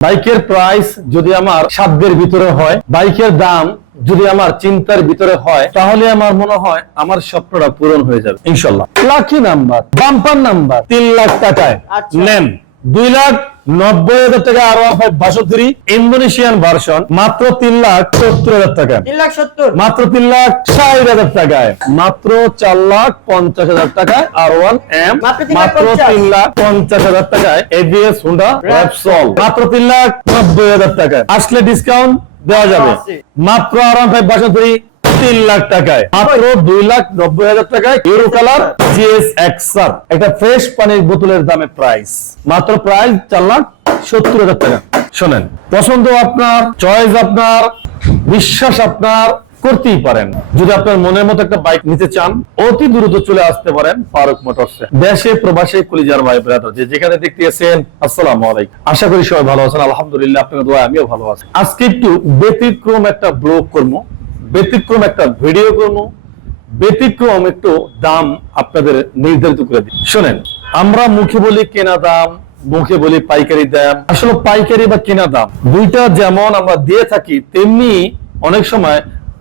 বাইকের প্রাইস যদি আমার সাধ্যের ভিতরে হয় বাইকের দাম যদি আমার চিন্তার ভিতরে হয় তাহলে আমার মনে হয় আমার স্বপ্নটা পূরণ হয়ে যাবে ইনশাল্লাহ লাকি নাম্বার বাম্পার নাম্বার তিন লাখ টাকায় আচ্ছা। নেন দুই লাখ নব্বই হাজার টাকা আরও বাষট্টি ইন্দোনেশিয়ান ভার্সন মাত্র তিন লাখ সত্তর হাজার টাকা। তিন লাখ সত্তর। মাত্র তিন লাখ ষাট হাজার টাকায়। মাত্র চার লাখ পঞ্চাশ হাজার টাকায় আর ওয়ান এম মাত্র তিন লাখ পঞ্চাশ। হাজার টাকায় এবিএস হুন্ডা র্যাপসল। মাত্র তিন লাখ নব্বই হাজার টাকায়। আসলে ডিসকাউন্ট দেওয়া যাবে। মাত্র আর ওয়ান ফাইভ বাষট্টি তিন লাখ টাকায়। মাত্র দুই লাখ নব্বই হাজার টাকায় euro colour GS X R একটা ফ্রেশ পানির বোতলের দামে প্রাইস মাত্র প্রাইস চার লাখ সত্তর হাজার টাকা। শোনেন, পছন্দ আপনার চয়েস আপনার, বিশ্বাস আপনার, করতেই পারেন। যদি আপনার মনের মতো একটা বাইক নিতে চান, অতি দ্রুত চলে আসতে পারেন ফারুক মোটরসে দেশে, প্রবাসে, কলিজার ভাই ব্রাদার যে যেখানে দেখতে আছেন, আসসালামু আলাইকুম। আশা করি সবাই ভালো আছেন। আলহামদুলিল্লাহ আপনার দোয়া আমিও ভালো আছি। আজকে একটু ব্যতিক্রম একটা ব্লগ করব। ব্যতিক্রম একটা ভিডিও করব। ব্যতিক্রম একটু দাম আপনাদের নির্ধারিত করে দিই। শোনেন, আমরা মুখে বলি কেনা দাম, মুখে বলি পাইকারি দাম। আসলে পাইকারি বা কেনা দাম, দুইটা যেমন আমরা দিয়ে থাকি, তেমনি অনেক সময়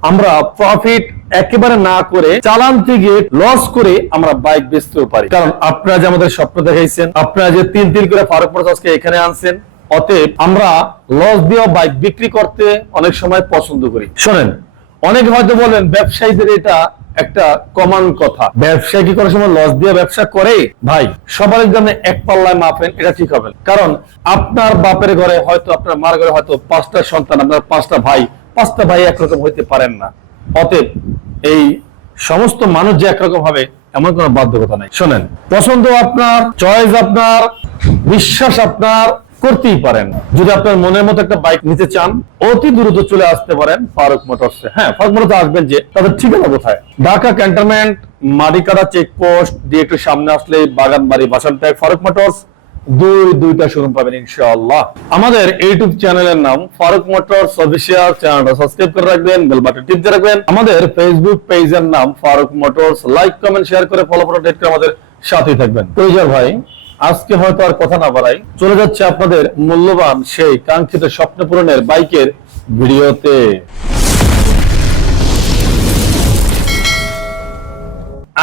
আমরা প্রফিট একেবারে না করে চালান থেকে লস করে আমরা বাইক বেচতেও পারি। কারণ আপনারা যে আমাদের স্বপ্ন দেখাইছেন, আপনারা যে তিন তিন করে ফারুক মোটরসকে এখানে আনছেন, অতএব আমরা লস দিয়ে বাইক বিক্রি করতে অনেক সময় পছন্দ করি। শোনেন অনেকে হয়তো বলেন, ব্যবসায়ীদের এটা একটা কমন কথা। ব্যবসায়ী কি করার সময় লস দিয়ে ব্যবসা করে? ভাই সবার জন্য এক পাল্লায় মাপেন, এটা ঠিক হবে কারণ আপনার বাপের ঘরে হয়তো, আপনার মার ঘরে হয়তো পাঁচটা সন্তান, আপনার পাঁচটা ভাই পাঁচটা ভাই একরকম হইতে পারেন না। অতএব এই সমস্ত মানুষ যে একরকম হবে, এমন কোনো বাধ্যকতা নাই। শোনেন, পছন্দ আপনার চয়েস আপনার, বিশ্বাস আপনার করতেই পারেন। যদি আপনার মনের মতো একটা বাইক নিতে চান, অতি দ্রুত চলে আসতে পারেন ফারুক মোটরসে। হ্যাঁ ফারুক মোটরসে আসবেন যে, তাদের ঠিকানা কোথায়? ঢাকা ক্যান্টনমেন্ট মাডিকাটা চেকপোস্ট দিয়ে একটু সামনে আসলে বাগানবাড়ি বাসানটায় ফারুক মোটরস, দুই দুইটা শোরুম পাবেন ইনশাআল্লাহ। আমাদের ইউটিউব চ্যানেলের নাম ফারুক মোটরস অফিসিয়াল চ্যানেলটা সাবস্ক্রাইব করে রাখবেন বেল বাটন টিপ দিয়ে রাখবেন। আমাদের ফেসবুক পেজের নাম Faruk motors like comment share করে ফলো করে আমাদের সাথেই থাকবেন। পরিচয় ভাই আজকে হয়তো আর কথা না বাড়াই, চলে যাচ্ছে আপনাদের মূল্যবান সেই কাঙ্ক্ষিত স্বপ্ন পূরণের বাইকের ভিডিওতে।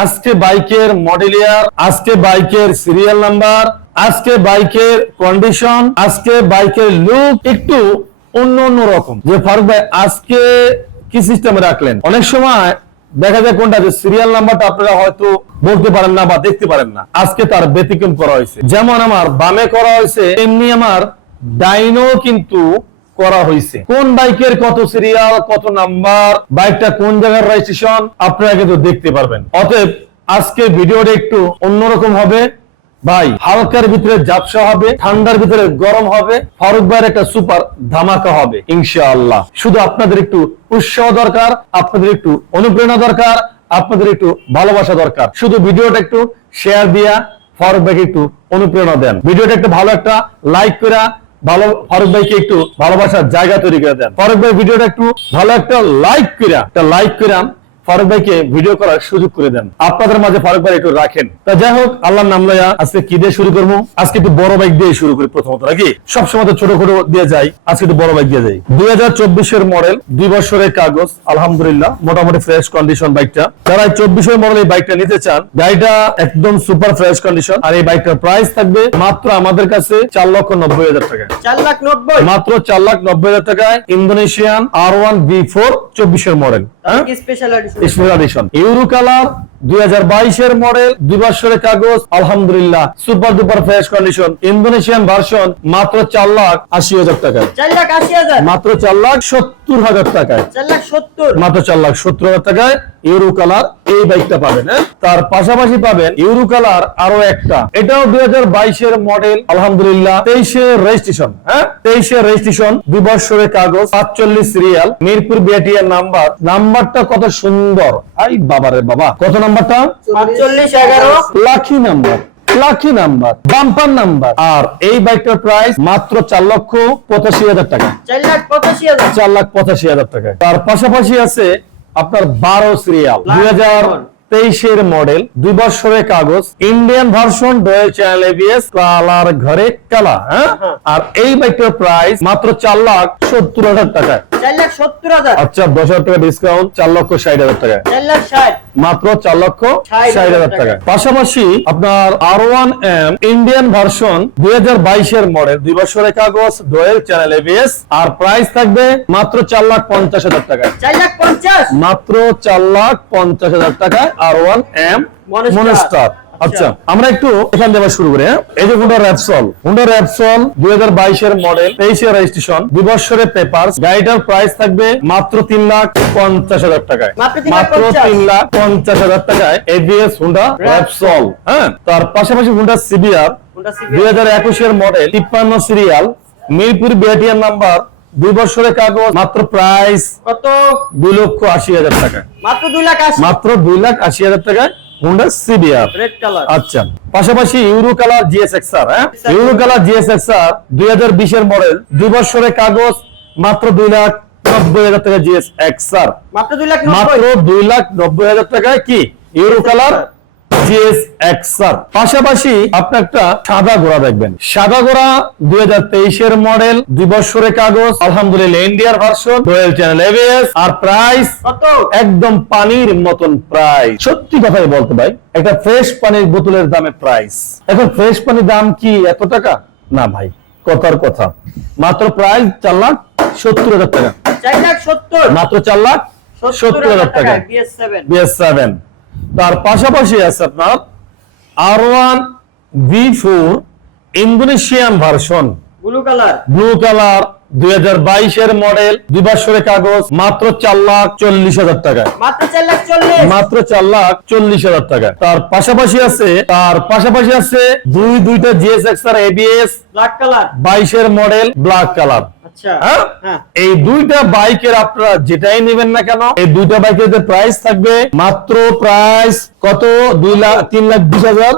আজকে বাইকের মডেল ইয়ার আজকে বাইকের সিরিয়াল নাম্বার, আজকে বাইকের কন্ডিশন, আজকে বাইকের লুক একটু অন্য অন্য রকম। যে ফারুক ভাই, আজকে কি সিস্টেমে রাখলেন? অনেক সময় দেখা যায় কোনটা যে সিরিয়াল নাম্বারটা আপনারা হয়তো বলতে পারেন না বা দেখতে পারেন না। আজকে তার ব্যতিক্রম করা হয়েছে। যেমন আমার বামে করা হয়েছে এমনি আমার ডাইনো কিন্তু করা হয়েছে। কোন বাইকের কত সিরিয়াল কত নাম্বার বাইকটা কোন জায়গার রেজিস্ট্রেশন আপনারা কিন্তু দেখতে পারবেন। অতএব আজকে ভিডিওটা একটু অন্যরকম হবে। ভাই, হালকার ভিতরে ঝাপসা হবে, ঠান্ডার ভিতরে গরম হবে, ফারুক ভাইয়ের একটা সুপার ধামাকা হবে, ইনশাআল্লাহ। শুধু আপনাদের একটু উৎসাহ দরকার, আপনাদের একটু অনুপ্রেরণা দরকার, আপনাদের একটু ভালোবাসা দরকার। শুধু ভিডিওটা একটু শেয়ার দিয়া ফারুক ভাইকে একটু অনুপ্রেরণা দেন। ভিডিওটা একটু ভালো একটা লাইক করে ভালো, ফারুক ভাইকে একটু ভালোবাসার জায়গা তৈরি করে দেন। ফারুক ভাই, ভিডিওটা একটু ভালো একটা লাইক করে একটা লাইক করে ফারুক ভাইকে ভিডিও করার সুযোগ করে দেন। আপনাদের মাঝে ফারুক ভাই একটু রাখেন। তা যাই হোক আল্লাহর নাম লয়া আজকে কি দিয়ে শুরু করব? আজকে একটু বড় বাইক দিয়ে শুরু করি প্রথমত নাকি? সবসময় তো ছোট ছোট দিয়ে যাই আজকে একটু বড় বাইক দিয়ে যাই। দুই চব্বিশের মডেল দুই বছরের কাগজ আলহামদুলিল্লাহ মোটামুটি ফ্রেশ কন্ডিশন বাইকটা যারা চব্বিশের মডেল এই বাইকটা নিতে চান গাড়িটা একদম সুপার ফ্রেশ কন্ডিশন আর এই বাইকটার প্রাইস থাকবে মাত্র আমাদের কাছে চার লক্ষ নব্বই হাজার টাকা। চার লাখ নব্বই। মাত্র চার লাখ নব্বই হাজার টাকায় Indonesian R one B four চব্বিশের model special special edition euro colour দুই হাজার বাইশের মডেল দুই বছরের কাগজ আলহামদুলিল্লাহ। Super duper fresh condition Indonesian version মাত্র চার লাখ আশি হাজার টাকায়। চার লাখ আশি হাজার? মাত্র চার লাখ সত্তর হাজার টাকায়। চার লাখ সত্তর? মাত্র চার লাখ সত্তর হাজার টাকায় ইউরো কালার এই বাইকটা পাবেন হ্যাঁ? তার পাশাপাশি পাবেন ইউরো কালার আরও একটা। এটাও দুই হাজার বাইশের মডেল আলহামদুলিল্লাহ। তেইশে রেজিস্ট্রেশন হ্যাঁ? তেইশে রেজিস্ট্রেশন দুই বছরের কাগজ সাতচল্লিশ সিরিয়াল মিরপুর বিআটিয়ার নাম্বার। নাম্বারটা কত সুন্দর। আই বাবারে বাবা কত নাম্বারটা? সাতচল্লিশ এগারো। লাখি নাম্বার লাখি নাম্বার বাম্পার নাম্বার। আর এই বাইকটার প্রাইস মাত্র চার লক্ষ পঁচাশি হাজার টাকা। চার লাখ পঁচাশি হাজার। টাকা। তার পাশাপাশি আছে আপনার বারো সিরিয়াল দুই হাজার তেইশের মডেল দুই বছরের কাগজ Indian version dual channel ABS colour ঘরে কালা হ্যাঁ? হ্যাঁ। আর এই বাইকটার প্রাইস মাত্র চার লাখ সত্তর হাজার টাকায় চার লাখ সত্তর হাজার। আচ্ছা দশ হাজার টাকা ডিসকাউন্ট চার লক্ষ ষাট হাজার টাকায় চার লাখ ষাট। মাত্র চার লক্ষ ষাট হাজার টাকা। পাশাপাশি আপনার R one M Indian version দুই হাজার বাইশের মডেল দুই বছরের কাগজ ডোয়েল চ্যানেল এবিএস আর প্রাইস থাকবে মাত্র চার লাখ পঞ্চাশ হাজার টাকা চার লাখ পঞ্চাশ? মাত্র চার লাখ পঞ্চাশ হাজার টাকা আর ওয়ান এম মনে মনস্টার আচ্ছা আমরা একটু এখান থেকে শুরু করি হ্যাঁ? এই যে হুন্ডা র্যাপসল হুন্ডা র্যাপসল দুই হাজার বাইশের মডেল তেইশের রেজিস্ট্রেশন দুই পেপার গাড়িটার প্রাইস থাকবে মাত্র তিন লাখ পঞ্চাশ হাজার টাকায়। মাত্র তিন লাখ পঞ্চাশ। হাজার টাকায় এবিএস হুন্ডা র্যাপসল হ্যাঁ? তার পাশাপাশি হুন্ডা সিবিআর দুই হাজার একুশের মডেল তিপ্পান্ন সিরিয়াল মিরপুর বিআটিএন নাম্বার দুই বছরের কাগজ মাত্র প্রাইস কত? দুই লক্ষ আশি হাজার টাকা মাত্র দুই লাখ মাত্র দুই লাখ আশি হাজার টাকায় হুন্ডা সিবিআর রেড কালার আচ্ছা পাশাপাশি ইউরো কালার জিএসএক্সআর হ্যাঁ? ইউরো কালার জিএসএক্সআর দুই হাজার বিশের মডেল দুই বছরের কাগজ মাত্র দুই লাখ নব্বই হাজার টাকা জিএসএক্সআর মাত্র দুই লাখ মাত্র নব্বই দুই লাখ নব্বই হাজার টাকায় কি? ইউরো কালার জিএস এক্সার পাশাপাশি আপনি একটা সাদা ঘোড়া দেখবেন। সাদা ঘোড়া দুই তেইশের মডেল দুই বছরের কাগজ আলহামদুলিল্লাহ ইন্ডিয়ার ভার্সন রয়্যাল চ্যানেল এবিএস আর প্রাইস একদম পানির মতন প্রাইস সত্যি কথাই বলতে ভাই একটা ফ্রেশ পানির বোতলের দামে প্রাইস এখন ফ্রেশ পানির দাম কি এত টাকা? না ভাই কথার কথা। মাত্র প্রাইস চার লাখ সত্তর হাজার টাকা। মাত্র চার লাখ সত্তর হাজার টাকা। বিএস সেভেন তার পাশাপাশি আছে আপনার R one V four Indonesian version blue colour blue colour দুই হাজার বাইশের মডেল দুই বছরের কাগজ মাত্র চার লাখ চল্লিশ হাজার টাকায় মাত্র চার লাখ চল্লিশ। হাজার টাকা। তার পাশাপাশি আছে তার পাশাপাশি আছে দুই দুইটা GS X R ABS black colour বাইশের মডেল ব্ল্যাক কালার হ্যাঁ? হ্যাঁ। এই দুইটা বাইকের আপনারা যেটাই নেবেন না কেন এই দুইটা বাইকের যে প্রাইস থাকবে মাত্র প্রাইস কত? দুই লাখ তিন লাখ বিশ হাজার।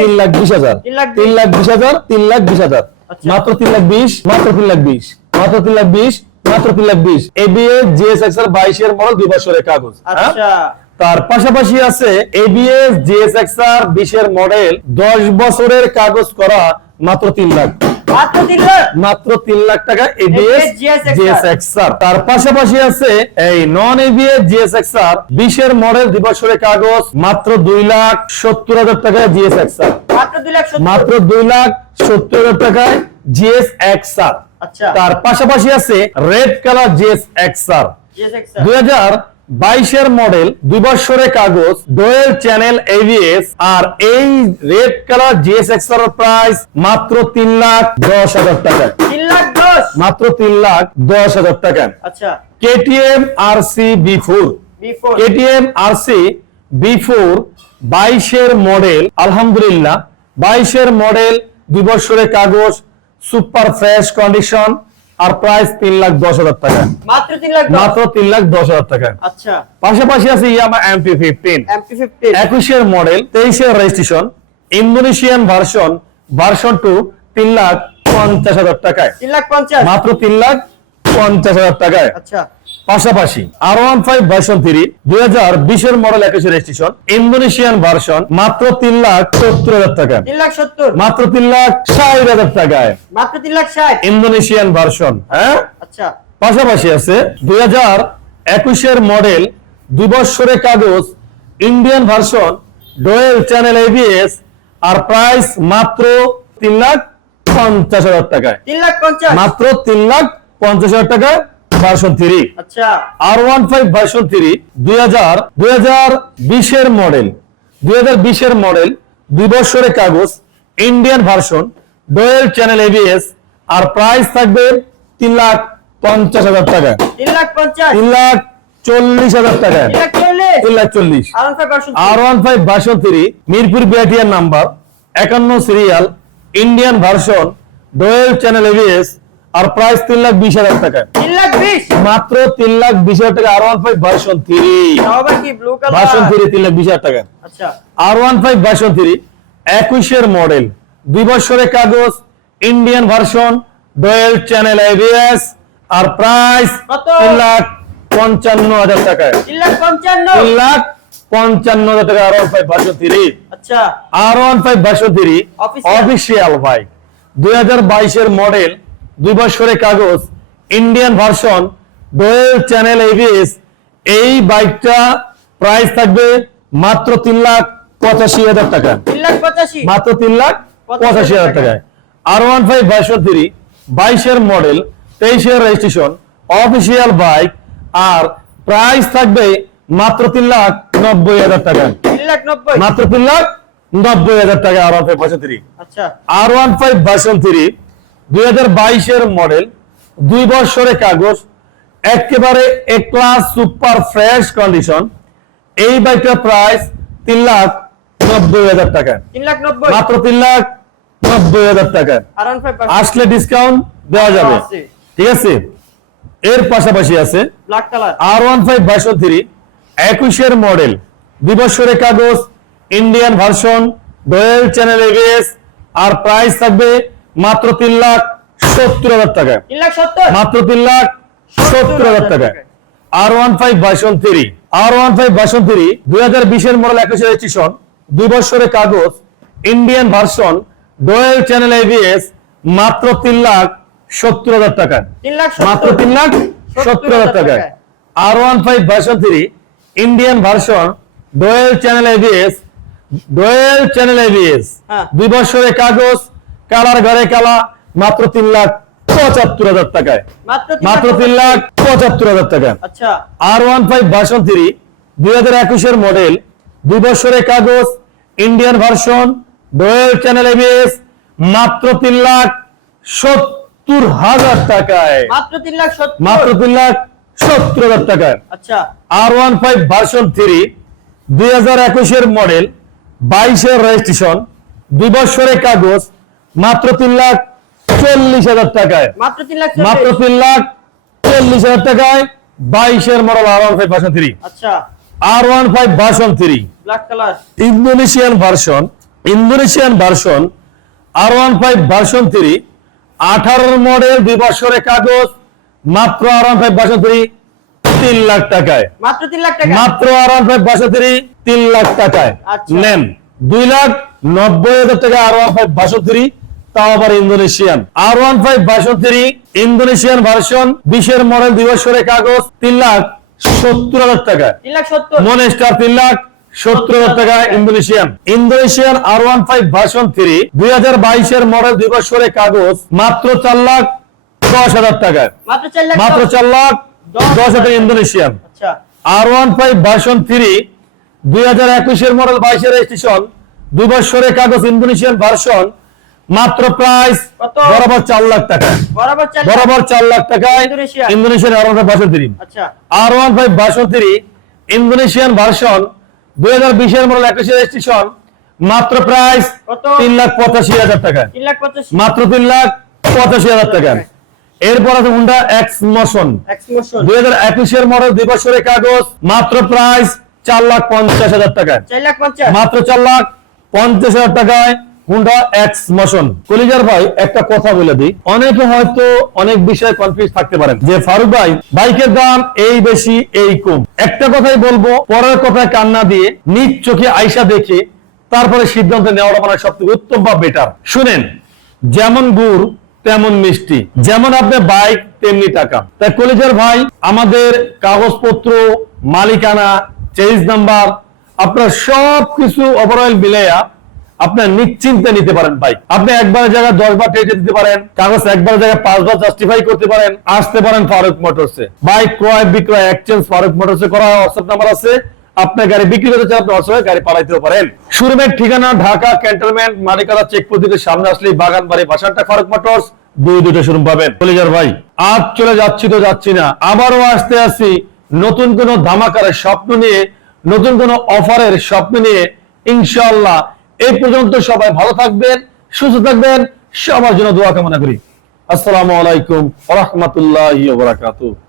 তিন লাখ বিশ। হাজার। তিন লাখ বিশ। হাজার তিন লাখ বিশ হাজার। আচ্ছা। মাত্র তিন লাখ বিশ মাত্র তিন লাখ বিশ মাত্র তিন লাখ বিশ মাত্র তিন লাখ বিশ। এবিএস জিএস এক্স আর বাইশের মডেল দুই বছরের কাগজ হ্যাঁ? আচ্ছা। তার পাশাপাশি আছে এবিএস জিএস এক্সআর বিশের মডেল দশ বছরের কাগজ করা মাত্র তিন লাখ। মাত্র তিন লাখ? টাকা এবিএস জিএসএক্সআর তার পাশাপাশি আছে এই নন এবিএস জিএসএক্সআর বিশের মডেল দিবসরের কাগজ মাত্র দুই লাখ সত্তর হাজার টাকায় জিএসএক্সআর মাত্র দুই লাখ সত্তর? হাজার টাকায় জিএসএক্সআর আচ্ছা। তার পাশাপাশি আছে রেড কালার জিএসএক্সআর জিএসএক্স দুই হাজার বাইশের মডেল দুই বছরের কাগজ ডোয়েল চ্যানেল এভিএস আর এই রেড কালার জিএসএক্স এর প্রাইস মাত্র তিন লাখ দশ হাজার টাকা। তিন লাখ দশ? মাত্র তিন লাখ দশ হাজার টাকা। আচ্ছা। KTM R C B four B four KTM R C B four বাইশের মডেল আলহামদুলিল্লাহ বাইশের মডেল দুই বছরের কাগজ সুপার ফ্রেশ কন্ডিশন আর প্রাইস তিন লাখ দশ হাজার টাকা। মাত্র তিন লাখ দশ? হাজার টাকা। আচ্ছা। পাশাপাশি আছে ইয়ামা এমপি ফিফটিন একুশের মডেল তেইশের registration Indonesian version version two তিন লাখ পঞ্চাশ হাজার টাকায়। তিন লাখ পঞ্চাশ? মাত্র তিন লাখ পঞ্চাশ হাজার টাকায়। আচ্ছা। পাশাপাশি R one five version three দুই হাজার বিশের মডেল একুশের রেজিস্ট্রেশন ইন্দোনেশিয়ান ভার্সন মাত্র তিন লাখ সত্তর হাজার টাকা তিন লাখ সত্তর। মাত্র তিন লাখ ষাট হাজার টাকায়। মাত্র তিন লাখ ষাট। ইন্দোনেশিয়ান ভার্সন হ্যাঁ? আচ্ছা। পাশাপাশি আছে দুই হাজার একুশের মডেল দুই বছরের কাগজ Indian version dual channel ABS আর প্রাইস মাত্র তিন লাখ পঞ্চাশ হাজার টাকায়। তিন লাখ পঞ্চাশ। মাত্র তিন লাখ পঞ্চাশ হাজার টাকায়। Version three R one five version three দুই হাজার দুই হাজার বিশের মডেল দুই হাজার বিশের মডেল দুই বছরের কাগজ Indian version dual channel ABS আর প্রাইস থাকবে তিন লাখ পঞ্চাশ হাজার টাকা। তিন লাখ পঞ্চাশ। তিন লাখ চল্লিশ হাজার টাকা। তিন লাখ চল্লিশ। R one five version three Mirpur বিআটিআর number একান্ন serial Indian version dual channel ABS আর প্রাইস তিন লাখ বিশ হাজার টাকা। তিন লাখ বিশ? মাত্র তিন লাখ বিশ হাজার টাকা R one five version three version three তিন লাখ বিশ হাজার টাকা। আচ্ছা। R one five version three একুশের মডেল দুই বছরের কাগজ Indian version dual channel ABS আর প্রাইস তিন লাখ পঞ্চান্ন হাজার টাকায় তিন লাখ পঞ্চান্ন? হাজার টাকা R one five version three আচ্ছা। R one five version three official bike দুই হাজার বাইশের মডেল দুই বছরের কাগজ Indian version dual channel ABS এই বাইকটা প্রাইস থাকবে মাত্র তিন লাখ পঁচাশি হাজার টাকা। মাত্র তিন লাখ পঁচাশি হাজার টাকায়। R one five version three বাইশের মডেল তেইশের রেজিস্ট্রেশন অফিসিয়াল বাইক আর প্রাইস থাকবে মাত্র তিন লাখ নব্বই হাজার টাকা। মাত্র তিন লাখ নব্বই হাজার টাকা R one five version three আচ্ছা। R one five version three দুই হাজার বাইশের মডেল দুই বছরের কাগজ একেবারে A class super fresh condition এই বাইকটার প্রাইস তিন লাখ নব্বই হাজার টাকা। তিন লাখ নব্বই। মাত্র তিন লাখ নব্বই হাজার টাকা। আর ওয়ান ফাইভ আসলে ডিসকাউন্ট দেওয়া যাবে। ঠিক আছে? এর পাশাপাশি আছে R one five version three একুশের মডেল কাগজ Indian version dual channel ABS আর প্রাইস থাকবে মাত্র তিন লাখ সত্তর হাজার টাকা। তিন লাখ সত্তর? মাত্র তিন লাখ সত্তর হাজার টাকা। R one five version three. R one five version three দুই হাজার বিশের মডেল একুশে রেজিস্ট্রেশন দুই বছরের কাগজ Indian version dual channel ABS মাত্র তিন লাখ সত্তর হাজার টাকা। মাত্র তিন লাখ সত্তর হাজার টাকায় R one five version three Indian version dual channel ABS dual channel ABS হ্যাঁ। দুই বছরের কাগজ কালার ঘরে কালা মাত্র তিন লাখ পঁচাত্তর হাজার টাকায়। মাত্র তিন লাখ পঁচাত্তর হাজার টাকা আচ্ছা। R one five version three দুই হাজার একুশের মডেল দুই বছরের কাগজ Indian version dual channel ABS মাত্র তিন লাখ সত্তর হাজার টাকায়। মাত্র তিন লাখ মাত্র তিন লাখ সত্তর হাজার টাকায়। আচ্ছা। R one five version three দুই হাজার একুশের মডেল বাইশের রেজিস্ট্রেশন দুই বছরের কাগজ মাত্র তিন লাখ চল্লিশ হাজার টাকায়। মাত্র তিন লাখ চল্লিশ। হাজার টাকায় বাইশের model R one five version three আচ্ছা। R one five version three Indonesian version Indonesian version R one five version three আঠারোর মডেল দুই বছরের কাগজ মাত্র R one five version three তিন লাখ টাকায়। মাত্র তিন লাখ টাকা মাত্র R one five version three তিন লাখ টাকায়। আচ্ছা। নেন দুই লাখ নব্বই হাজার টাকা R one five version three তাও আবার Indonesian. R one five version three Indonesian version বিশের মডেল দুই বছরের কাগজ তিন লাখ সত্তর হাজার সত্তর। মন স্টার তিন লাখ সত্তর হাজার টাকা Indonesian. Indonesian R one five version three দুই হাজার বাইশের মডেল দুই বছরের কাগজ মাত্র চার লাখ দশ হাজার টাকায় মাত্র চার লাখ দশ। হাজার Indonesian. R one five version three দুই হাজার একুশের মডেল বাইশের রেজিস্ট্রেশন দুই বছরের কাগজ ইন্দোনেশিয়ান ভার্সন মাত্র প্রাইস বরাবর চার লাখ টাকা। বরাবর চার লাখ। চার টাকায় Indonesian. R one five version three আচ্ছা। R one five version three Indonesian version দুই হাজার বিশের মডেল একুশে রেজিস্ট্রেশন মাত্র প্রাইস তিন লাখ পঁচাশি হাজার টাকা। মাত্র তিন লাখ পঁচাশি হাজার টাকা। এরপর আছে হুন্ডা এক্স মোশন দুই হাজার একুশের মডেল দুই বছরের কাগজ মাত্র প্রাইস চার লাখ পঞ্চাশ হাজার টাকা। মাত্র চার লাখ পঞ্চাশ হাজার টাকায় হুন্ডা এক্স মোশন কলিজার ভাই, একটা কথা বলে দিই। অনেকে হয়তো অনেক বিষয়ে কনফিউজ থাকতে পারেন। যে ফারুক ভাই, বাইকের দাম এই বেশি, এই কম। একটা কথাই বলব, পরের কথায় কান্না দিয়ে নিজ চোখে আইসা দেখে তারপরে সিদ্ধান্ত নেওয়াটা মানে সব উত্তম বা বেটার শুনেন, যেমন গুড়, তেমন মিষ্টি। যেমন আপনি বাইক তেমনি টাকা। তাই কলেজের ভাই, আমাদের কাগজপত্র, মালিকানা চেঞ্জ নাম্বার আপনার সব কিছু ওভারঅল মিলাইয়া আপনার নিশ্চিন্তে নিতে পারেন বাইক আপনি একবার জায়গায় দশ বার টেটে দিতে পারেন, কাগজ একবার জায়গায় পাঁচবার জাস্টিফাই করতে পারেন, আসতে পারেন ফারুক মোটরসে বাইক ক্রয় বিক্রয় এক্সচেঞ্জ ফারুক মোটরসে করা হোয়াটসঅ্যাপ নাম্বার আছে। আপনার গাড়ি বিক্রি করতে চান, আপনি হোয়াটসঅ্যাপে গাড়ি পাঠাইতেও পারেন। শোরুমের ঠিকানা ঢাকা, ক্যান্টনমেন্ট মালিকানা চেক প্রতীকের সামনে আসলে বাগান বাড়ি বাসানটা ফারুক মোটরস দুই দুটো শোরুম পাবেন। কলিজার ভাই, আজ চলে যাচ্ছি তো যাচ্ছি না, আবারও আসতে আসি নতুন কোন ধামাকারের স্বপ্ন নিয়ে, নতুন কোন অফারের স্বপ্ন নিয়ে, ইনশাআল্লাহ এই পর্যন্ত সবাই ভালো থাকবেন, সুস্থ থাকবেন। সবার জন্য দোয়া কামনা করি। আসসালামু আলাইকুম রহমতুল্লাহ বারাকাতুহু।